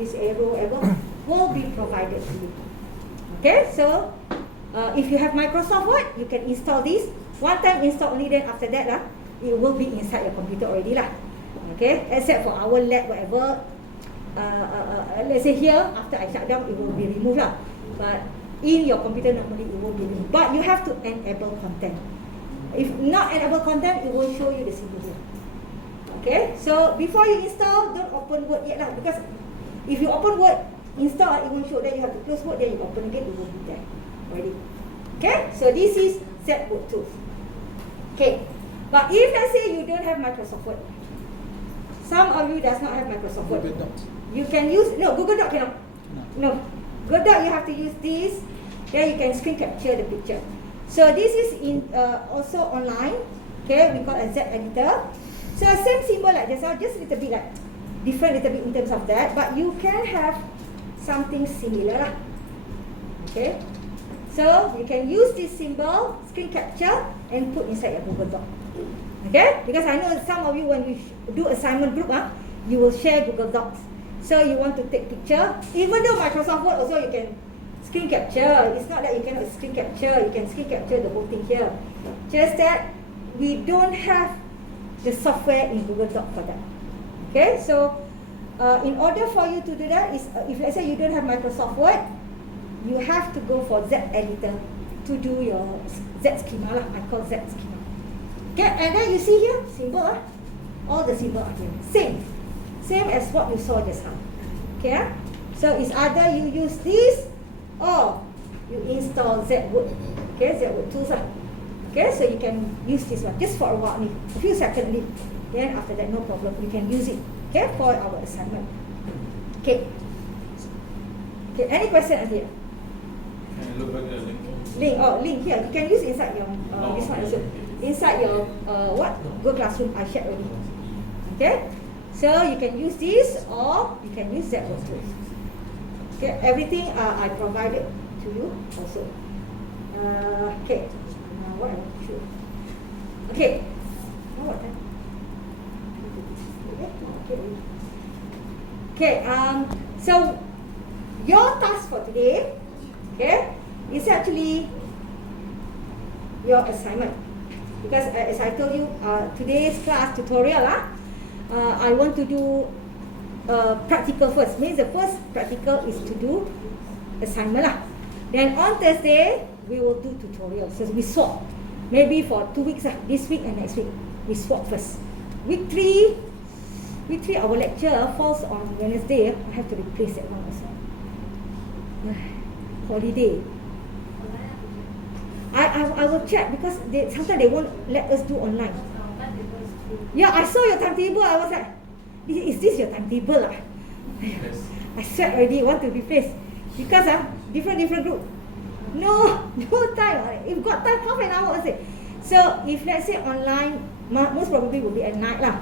this arrow, will be provided to you. Okay, so if you have Microsoft Word, you can install this. One time install only, then after that it will be inside your computer already lah. Okay, except for our lab, whatever. Let's say here, after I shut down, it will be removed lah. But in your computer normally it will be removed. But you have to enable content. If not enable content, it will show you the symbol here. Okay, so before you install, don't open Word yet lah, because if you open Word, install, it won't show. Then you have to close Word, then you open again, it will be there already. Okay, so this is Z-Word tools. Okay, but if let's say you don't have Microsoft Word, some of you does not have Microsoft Word. Google Docs. You can use, no, Google Doc cannot. No, Google Doc you have to use this, then you can screen capture the picture. So this is in also online. Okay, we call a Z editor. So same symbol like just now, just a little bit like different little bit in terms of that, but you can have something similar lah. Okay, so you can use this symbol, screen capture, and put inside your Google Doc. Okay, because I know some of you when you do assignment group, you will share Google Docs. So you want to take picture, even though Microsoft Word also you can screen capture. It's not that you cannot screen capture, you can screen capture the whole thing here. Just that we don't have the software in Google Doc for that. Okay, so in order for you to do that, is if let's say you don't have Microsoft Word, you have to go for Z editor to do your Z schema lah. I call Z schema. Okay, and then you see here symbol all the symbol are here. Same as what you saw just now. Okay, so it's either you use this or you install Z-Word. Okay, Z-Word tools lah. Okay, so you can use this one just for a while, a few seconds. Then after that, no problem, you can use it. Okay, for our assignment. Okay. Okay, any question here? Can I look at the link? Link here. You can use inside your this one also. Inside your Google Classroom, I shared already. Okay, so you can use this or you can use that also. Okay, everything I provided to you also. Okay, now what I want to show. Okay, now what time? Okay, so your task for today, okay, is actually your assignment. Because as I told you, today's class tutorial, I want to do practical first. Means the first practical is to do assignment lah. Then on Thursday, we will do tutorial. So we swap. Maybe for 2 weeks lah, this week and next week. We swap first. Week 3, our lecture falls on Wednesday. I have to replace that one also. Holiday. I will check because sometimes they won't let us do online. Yeah, I saw your timetable. I was like, is this your timetable lah? Yes. I sweat already, want to replace. Because different group. No time. If got time, half an hour, I say. So if let's say online, most probably will be at night lah.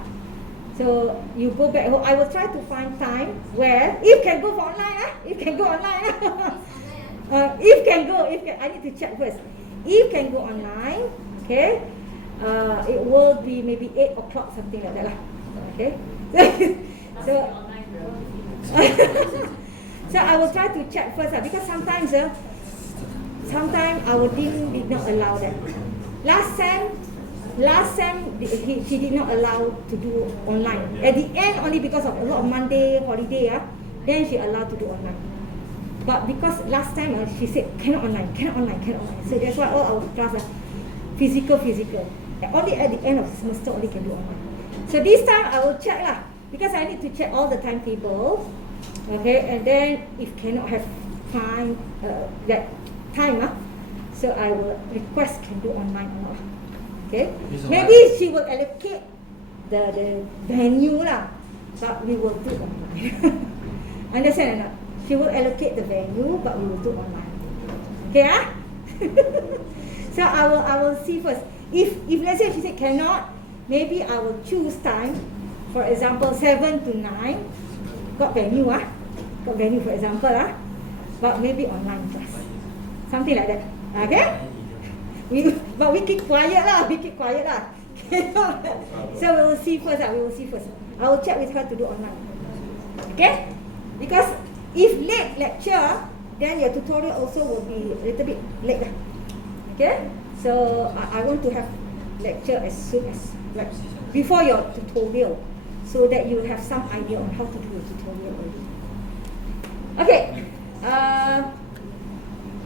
So you go back home. I will try to find time where if can go for online, if can go online. If can, I need to check first. If can go online, okay, it will be maybe 8 o'clock, something like that lah. Okay, so so I will try to check first because sometimes our dean did not allow that. Last time he did not allow to do online. At the end, only because of a lot of Monday holiday, then she allowed to do online. But because last time she said cannot online. So that's why all our class are physical. Only at the end of the semester only can do online. So this time I will check lah, because I need to check all the timetable. Okay, and then if cannot have time so I will request can do online or not. Okay, maybe she will allocate the venue lah, but we will do online. Understand or not? She will allocate the venue, but we will do online. Okay, So I will see first. If let's say she said cannot, maybe I will choose time. For example, 7 to 9. Got venue, for example, but maybe online class. Something like that. Okay? But we keep quiet lah. So we will see first. I will check with her to do online. Okay? Because if late lecture, then your tutorial also will be a little bit late lah. Okay, so I want to have lecture as soon as, like, before your tutorial, so that you have some idea on how to do your tutorial already. Okay,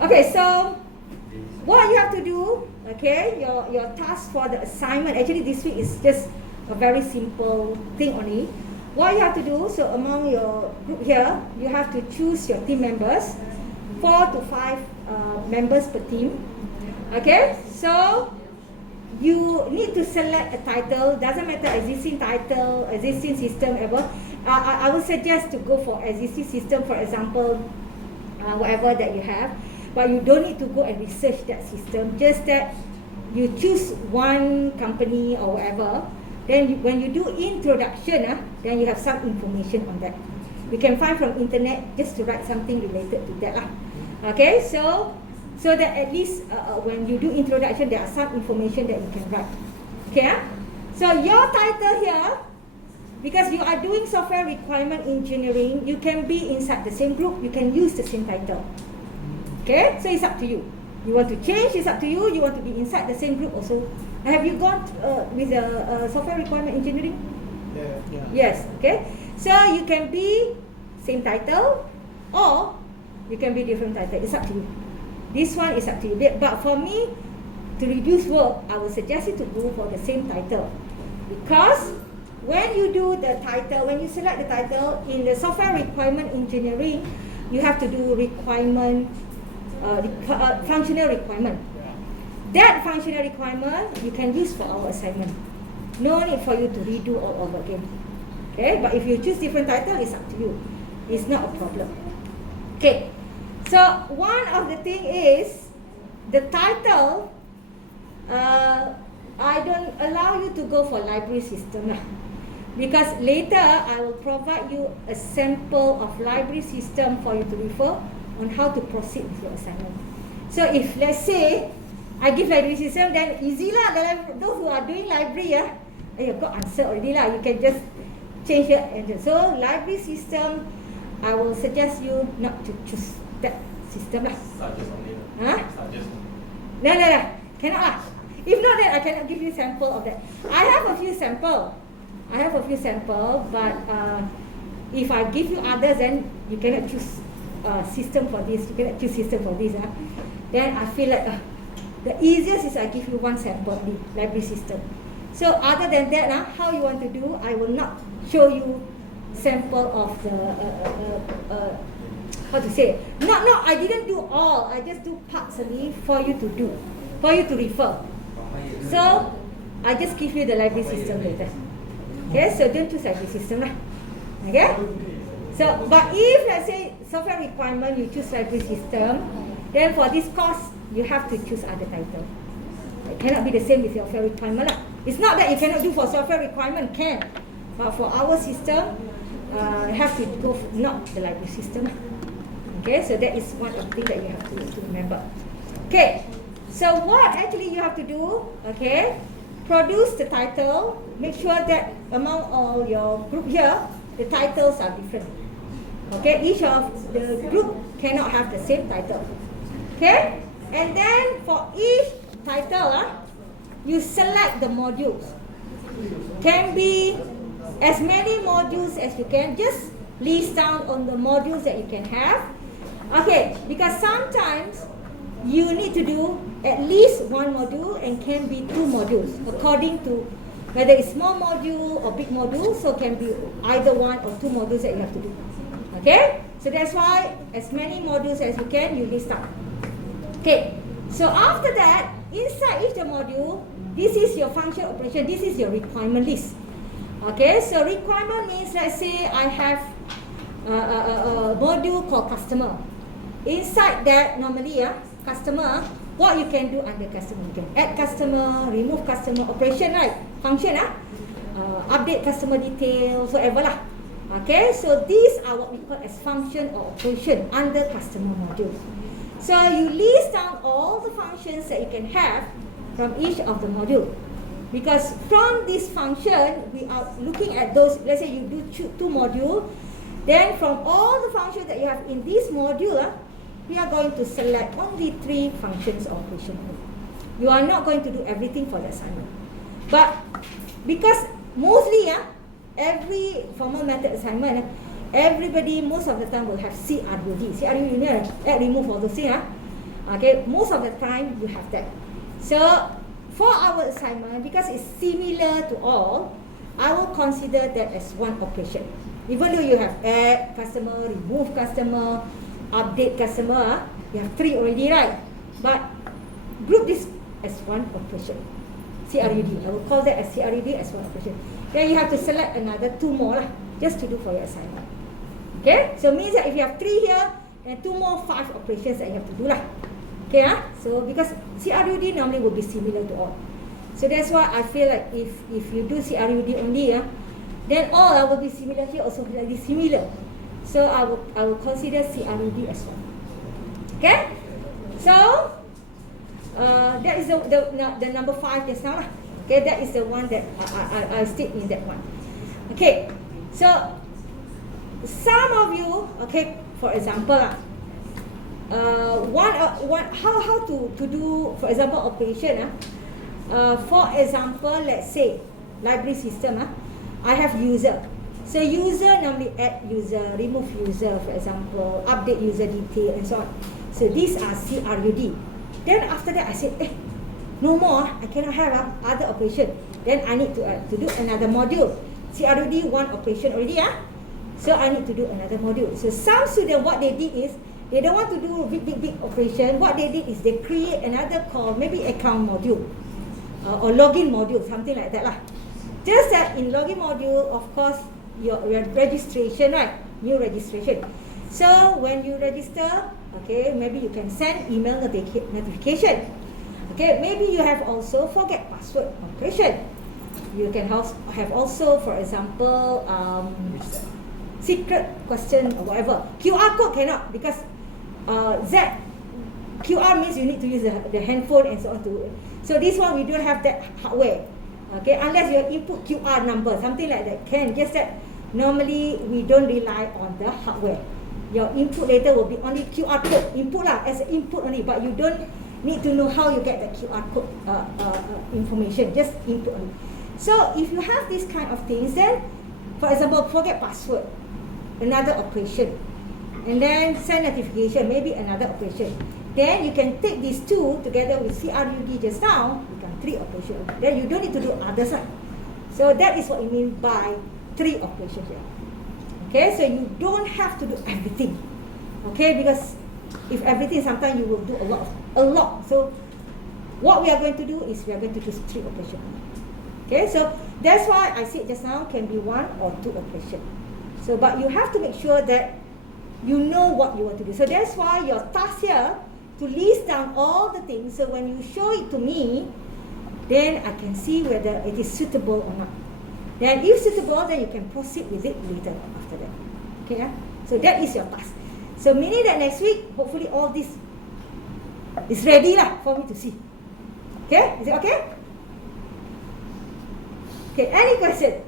okay, so what you have to do, okay, your task for the assignment, actually this week is just a very simple thing only. What you have to do, so among your group here, you have to choose your team members, 4 to 5 members per team. Okay, so you need to select a title, doesn't matter existing title, existing system, ever. I would suggest to go for existing system, for example, whatever that you have, but you don't need to go and research that system, just that you choose one company or whatever. Then when you do introduction, then you have some information on that. You can find from internet just to write something related to that. Okay, so that at least when you do introduction, there are some information that you can write. Okay, so your title here, because you are doing software requirement engineering, you can be inside the same group, you can use the same title. Okay, so it's up to you. You want to change, it's up to you. You want to be inside the same group also. Have you gone with the software requirement engineering? Yeah. Yes, okay. So you can be same title, or you can be different title. It's up to you. This one is up to you. But for me, to reduce work, I would suggest you to go for the same title. Because when you do the title, when you select the title, in the software requirement engineering, you have to do requirement, functional requirement. That functional requirement you can use for our assignment. No need for you to redo all over again. Okay, but if you choose different title, it's up to you. It's not a problem. Okay, so one of the thing is the title. I don't allow you to go for library system lah, because later I will provide you a sample of library system for you to refer on how to proceed with your assignment. So if let's say I give library system, then easy lah. Those who are doing library, you got answer already lah. You can just change it. So library system, I will suggest you not to choose that system lah. Suggest only. Suggest. No, cannot lah. If not, then I cannot give you sample of that. I have a few sample, but if I give you others, then you cannot choose system for this. You cannot choose system for this. Then I feel like the easiest is I give you one sample, the library system. So other than that, how you want to do, I will not show you sample of the how to say. No, I didn't do all. I just do parts only for you to do, for you to refer. So I just give you the library system later. Okay, so don't choose library system lah. Okay. So, but if let's say software requirement, you choose library system, then for this course, you have to choose other title. It cannot be the same with your software requirement lah. It's not that you cannot do for software requirement, can. But for our system, you have to go for not the library system. Okay, so that is one of the things that you have to remember. Okay, so what actually you have to do, okay, produce the title, make sure that among all your group here, the titles are different. Okay, each of the group cannot have the same title. Okay, and then for each title, you select the modules. Can be as many modules as you can. Just list down on the modules that you can have. Okay, because sometimes you need to do at least one module and can be 2 modules according to whether it's small module or big module. So can be either 1 or 2 modules that you have to do. Okay, so that's why as many modules as you can, you list out. Okay, so after that, inside each module, this is your function operation, this is your requirement list. Okay, so requirement means, let's say I have a module called customer. Inside that, normally, customer, what you can do under customer? You can add customer, remove customer, operation, right? Function, update customer details, whatever lah. Okay, so these are what we call as function or operation under customer module. So you list down all the functions that you can have from each of the module. Because from this function, we are looking at those, let's say you do 2 modules, Then from all the functions that you have in this module, we are going to select only 3 functions of operation. You are not going to do everything for the assignment. But because mostly every formal method assignment, everybody most of the time will have CRUD. CRUD means remove all those things. Okay, most of the time you have that. So for our assignment, because it's similar to all, I will consider that as one operation. Even though you have add customer, remove customer, update customer, you have 3 already, right? But group this as one operation. CRUD. I will call that as CRUD as one operation. Then you have to select another 2 more just to do for your assignment. Okay? So means that if you have 3 here, and 2 more 5 operations that you have to do Okay, so because CRUD normally will be similar to all. So that's why I feel like if you do CRUD only, then all will be similar here, also will be similar. So I will consider CRUD as well. Okay? So that is the number 5 just now. Okay, that is the one that I stick in that one. Okay, so some of you, okay, for example, how to do, for example, operation. For example, let's say library system. I have user. So user normally add user, remove user, for example, update user detail and so on. So these are CRUD. Then after that I said, no more, I cannot have other operation. Then I need to do another module. CRUD 1 operation already. So I need to do another module. So some students, what they did is, they don't want to do big operation. What they did is they create another call, maybe account module or login module, something like that Just that in login module, of course, your registration, right? New registration. So when you register, okay, maybe you can send email notification. Okay, maybe you have also forget password operation. You can have also, for example, secret question or whatever. QR code cannot because QR means you need to use the handphone and so on to. So this one we don't have that hardware. Okay, unless you input QR number, something like that can. Just that normally we don't rely on the hardware. Your input later will be only QR code input as an input only, but you don't need to know how you get the QR code information. Just input only. So if you have these kind of things, then for example, forget password, another operation, and then send notification, maybe another operation. Then you can take these 2 together with CRUD just now, become 3 operations. Then you don't need to do others. So that is what you mean by 3 operations here. Okay, so you don't have to do everything. Okay, because if everything, sometimes you will do a lot. So what we are going to do is we are going to do 3 operations. Okay, so that's why I said just now can be 1 or 2 operations. So but you have to make sure that you know what you want to do. So that's why your task here to list down all the things. So when you show it to me, then I can see whether it is suitable or not. Then if suitable, then you can proceed with it later after that. Okay, so that is your task. So meaning that next week, hopefully all this is ready for me to see. Okay, is it okay? Okay, any question?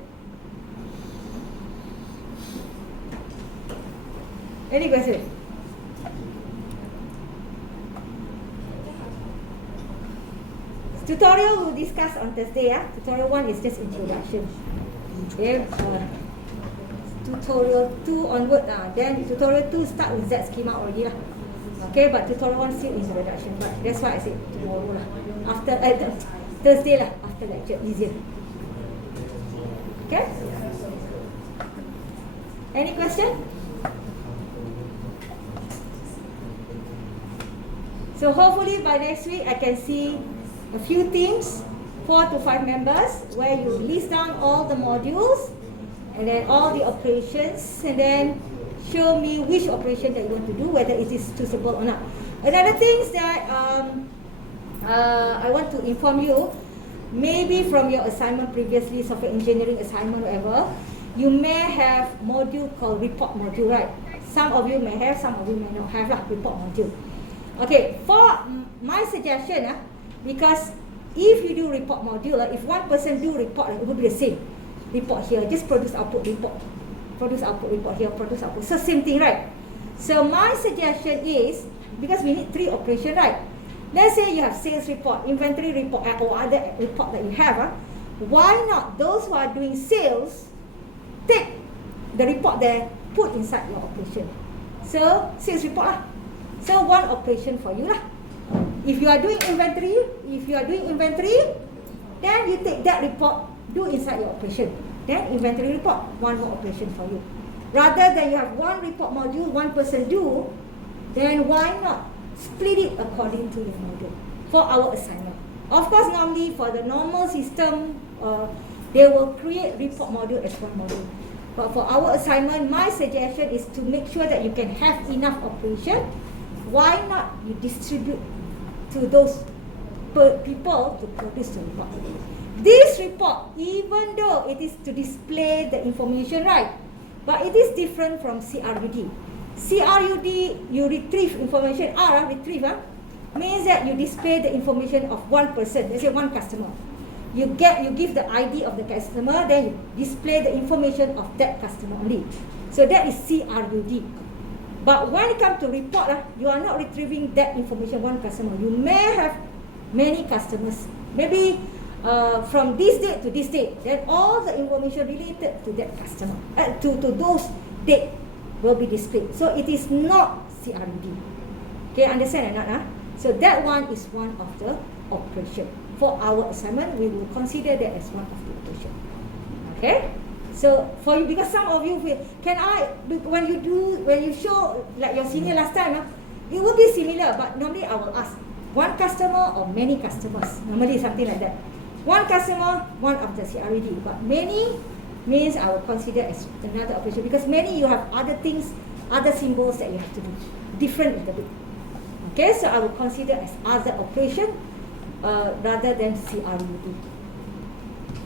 Any question? Tutorial we'll discuss on Thursday. Tutorial 1 is just introduction. Okay. Tutorial 2 onward. Then tutorial 2 start with Z schema already Okay, but tutorial 1 still introduction. But that's why I said tomorrow after Thursday after lecture easier. Okay. Any question? So hopefully by next week I can see a few teams, 4 to 5 members, where you list down all the modules and then all the operations, and then show me which operation that you want to do, whether it is suitable or not. Another thing is that I want to inform you, maybe from your assignment previously, software engineering assignment, whatever, you may have module called report module, right? Some of you may have, some of you may not have report module. Okay, for my suggestion, because if you do report module, if one person do report, it will be the same report here, just produce output report. produce output report here, produce output. So same thing, right? So my suggestion is, because we need 3 operations, right? Let's say you have sales report, inventory report, or other report that you have. Why not those who are doing sales take the report there, put inside your operation? So sales report lah. So one operation for you lah. If you are doing inventory, then you take that report, do inside your operation. Then inventory report, one more operation for you. Rather than you have one report module, one person do, then why not split it according to your module for our assignment? Of course, normally for the normal system, they will create report module as one module. But for our assignment, my suggestion is to make sure that you can have enough operation. Why not you distribute to those people to produce the report? This report, even though it is to display the information, right? But it is different from CRUD. CRUD, you retrieve information. Retrieve means that you display the information of one person. Let's say one customer. You give the ID of the customer, then you display the information of that customer only. So that is CRUD. But when it comes to report, you are not retrieving that information, one customer. You may have many customers. Maybe from this date to this date, then all the information related to that customer, to those date will be displayed. So it is not CRUD. Okay, understand or not? So that one is one of the operation. For our assignment, we will consider that as one of the operation. Okay? So for you, because some of you will, when you show like your senior last time, it will be similar, but normally I will ask one customer or many customers. Normally something like that. One customer, one of the CRD, but many means I will consider as another operation, because many you have other things, other symbols that you have to do, different a little bit. Okay, so I will consider as other operation rather than CRUD.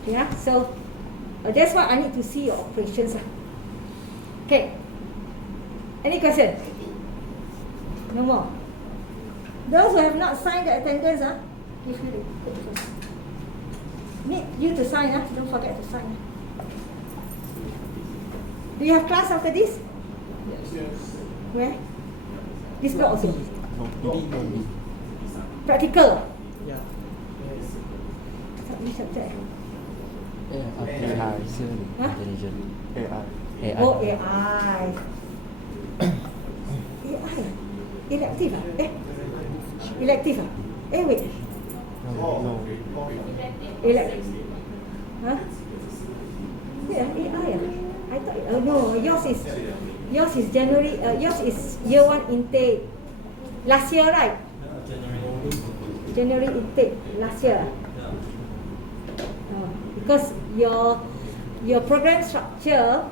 Yeah, so that's why I need to see your operations. Okay, any question? No more. Those who have not signed the attendance, give me the code. Need you to sign, don't forget to sign. Do you have class after this? Yes. Where? This block also? No. Practical? Yeah. Which subject? AI, intelligent. AI. Oh, AI. AI. Elective Elective wait. No. Elective. Huh? Yeah, AI I thought, no, yours is January, yours is year 1 intake. Last year, right? January intake, last year. Because your program structure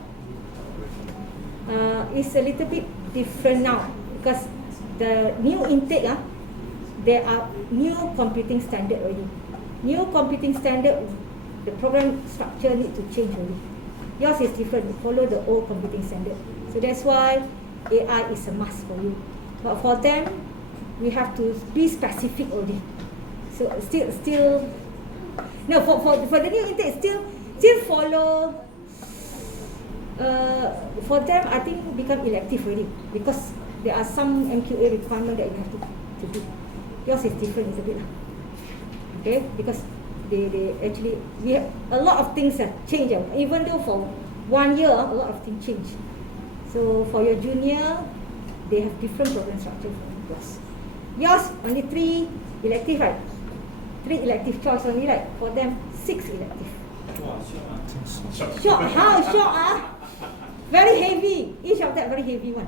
is a little bit different now, because the new intake, there are new computing standard already. New computing standard, the program structure need to change already. Yours is different, follow the old computing standard. So that's why AI is a must for you. But for them, we have to be specific already. So still no, for the new intake still follow. For them, I think become elective already, because there are some MQA requirement that you have to do. Yours is different a little bit, okay? Because they actually, we have a lot of things have changed. Even though for 1 year, a lot of things change. So for your junior, they have different program structure from yours. Yours only 3 elective, right? 3 elective choice only, right? For them, 6 elective. Short, how short? Very heavy. Each of that very heavy one.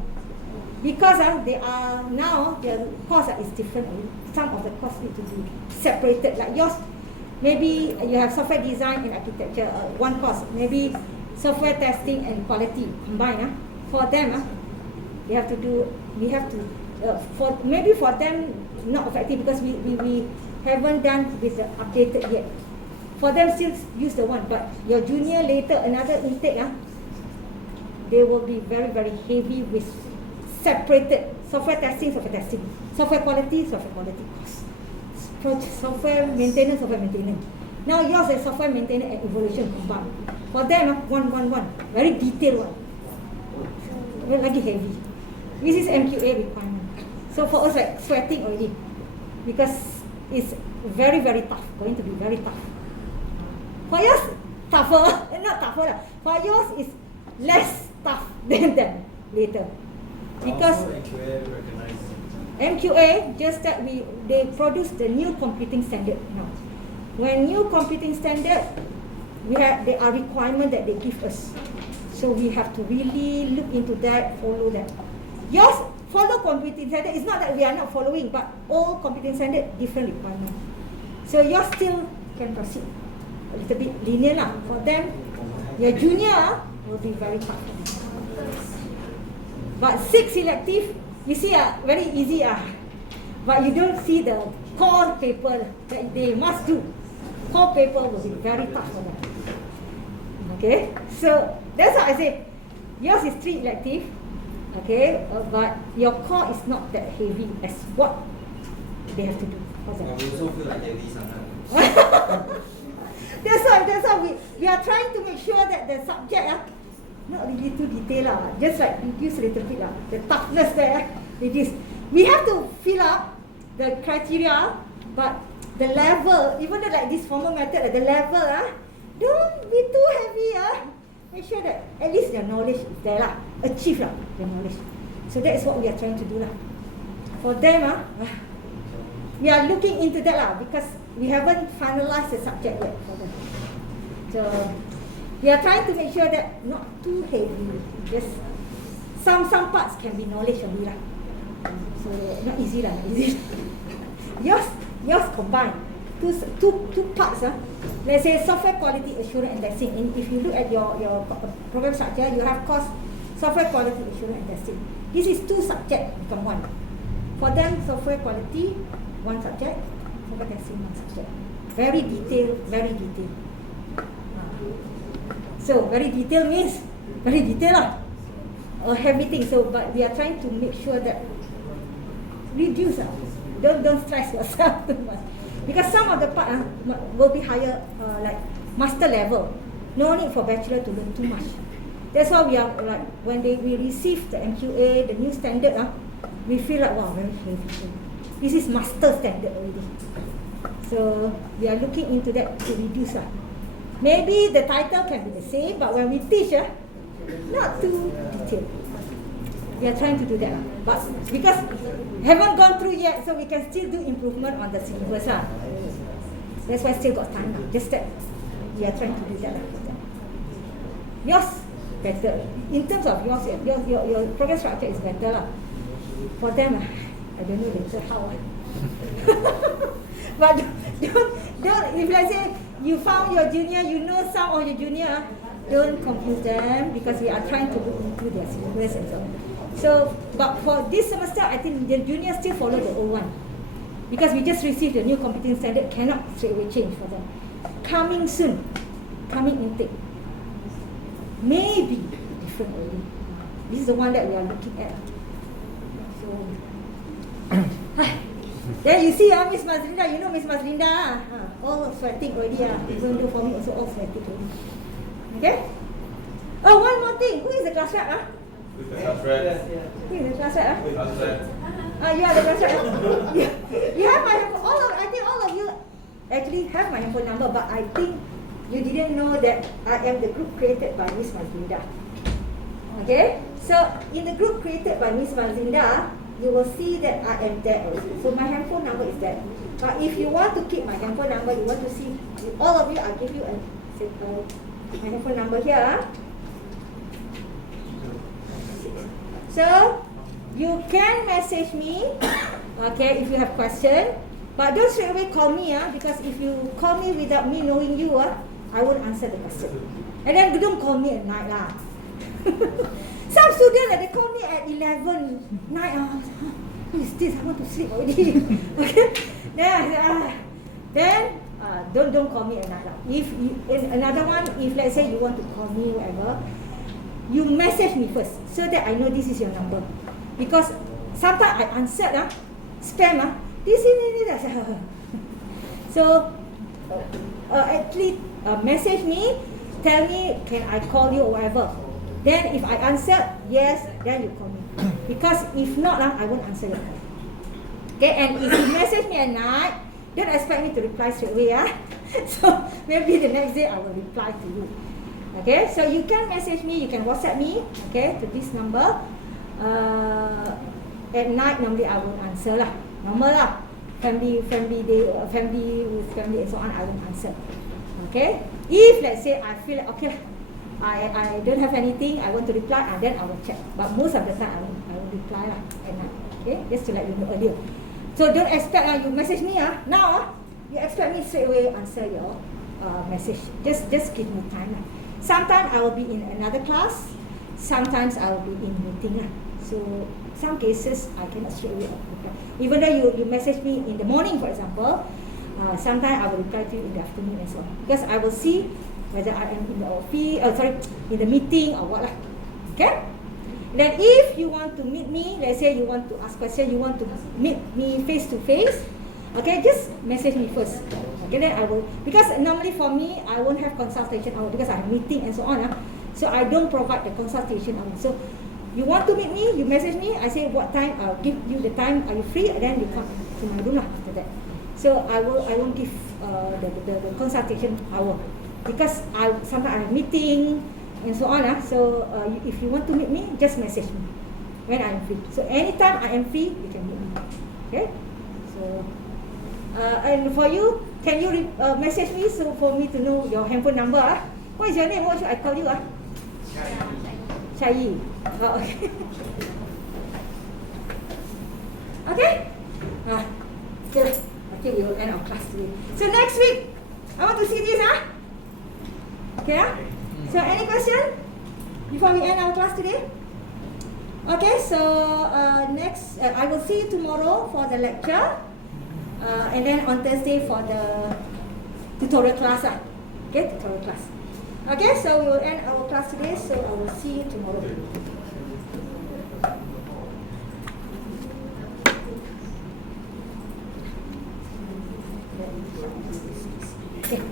Because they are now, their course is different. Some of the course need to be separated. Like yours, maybe you have software design and architecture, one course. Maybe software testing and quality combined. For them, we have to, maybe for them not effective, because we haven't done with the updated yet. For them still use the one, but your junior later another intake, they will be very, very heavy with separated software testing, software quality course, software maintenance. Now yours is software maintenance and evolution combined. For them, one, very detailed one. lagi heavy. This is MQA requirement. So for us, like sweating already, because it's very, very tough, going to be very tough. For yours, tougher, not tougher lah. For yours is less tough than that later. Because MQA, just that they produce the new computing standard now. When new computing standard, there are requirements that they give us. So we have to really look into that, follow that. Yours follow computing standard. It's not that we are not following, but all computing standard different requirement. So yours still can proceed a little bit linear lah. For them, your junior will be very tough. But 6 elective, you see very easy but you don't see the core paper that they must do. Core paper will be very tough for them. Okay, so that's what I say. Yours is 3 elective. Okay, but your core is not that heavy as what they have to do. We also feel like heavy sometimes. That's why we are trying to make sure that the subject not really too detailed just like reduce a little bit the toughness there reduce. We have to fill up the criteria, but the level, even though like this formal method, the level don't be too heavy Make sure that at least the knowledge is there achieve the knowledge. So that is what we are trying to do For them we are looking into that because we haven't finalized the subject yet for them. So we are trying to make sure that not too heavy. Just some parts can be knowledge only So not easy not easy. Yours combined two parts Let's say software quality assurance and testing. And if you look at your program structure, you have course software quality assurance and testing. This is 2 subjects become 1. For them, software quality 1 subject, software testing 1 subject. Very detailed, very detailed. So very detailed means very detailed everything. So but we are trying to make sure that reduce don't stress yourself too much. Because some of the part will be higher, like master level. No need for bachelor to learn too much. That's why we are like when we receive the MQA, the new standard, we feel like wow, very heavy. This is master standard already. So we are looking into that to reduce. Maybe the title can be the same, but when we teach, not too detailed. We are trying to do that, but because haven't gone through yet, so we can still do improvement on the syllabus That's why still got time Just that we are trying to do that Yours better in terms of yours. Your program structure is better For them, I don't know later how. But don't. If let's say you found your junior, you know some of your junior, don't confuse them because we are trying to look into their syllabus and so on. So, but for this semester, I think the juniors still follow the old one because we just received the new computing standard. Cannot straight away change for them. Coming soon, coming intake, maybe different already. This is the one that we are looking at. So, there you see, Miss Mazlinda. You know Miss Mazlinda, all sweating already. Even though for me also all sweating already. Okay. Oh, one more thing. Who is the class rep? That's right. Who is the class rep? That's right. You are the class rep. You have my handphone. I think all of you actually have my handphone number, but I think you didn't know that I am the group created by Miss Mazlinda. Okay. So in the group created by Miss Mazlinda, you will see that I am there also. So my handphone number is there. But if you want to keep my handphone number, you want to see all of you, I'll give you my handphone number here. So you can message me, okay, if you have question. But don't straight away call me, because if you call me without me knowing you, I won't answer the question. And then don't call me at night lah. Some students they call me at 11 night. Who is this? I want to sleep already. Okay. Then don't call me at night. If you, another one, if let's say you want to call me, whatever, you message me first so that I know this is your number. Because sometimes I answered spam this. So actually message me, tell me can I call you or whatever. Then if I answer yes, then you call me. Because if not, I won't answer your call. Okay, and if you message me at night, don't expect me to reply straight away. So maybe the next day I will reply to you. Okay, so you can message me, you can WhatsApp me, okay, to this number. At night normally I won't answer lah. Normal lah. Family day, family with family and so on, I won't answer. Okay. If let's say I feel like okay, I don't have anything, I want to reply, then I will check. But most of the time I will reply lah at night. Okay, just to let you know earlier. So don't expect you message me now you expect me straight away answer your message. Just give me time lah. Sometimes I will be in another class, sometimes I will be in meeting lah. So some cases I cannot straight away reply. Even though you message me in the morning, for example, sometimes I will reply to you in the afternoon and so on. Because I will see whether I am in the office, in the meeting or what lah. Okay? Then if you want to meet me, let's say you want to ask question, you want to meet me face to face, okay, just message me first. Okay, then I will, because normally for me, I won't have consultation hour because I have meeting and so on. So I don't provide the consultation hour. So you want to meet me, you message me, I say what time, I'll give you the time, are you free? And then you come to my room after that. So I won't give the consultation hour because sometimes I have meeting and so on. So if you want to meet me, just message me when I am free. So anytime I am free, you can meet me. Okay? So and for you, can you message me so for me to know your handphone number? What is your name? What should I call you? Chai. Oh, okay. Okay? Okay. Okay, we will end our class today. So next week, I want to see this. Okay? So any question before we end our class today? Okay, so next, I will see you tomorrow for the lecture. And then on Thursday for the tutorial class. Okay, tutorial class. Okay, so we will end our class today. So I will see you tomorrow. Okay.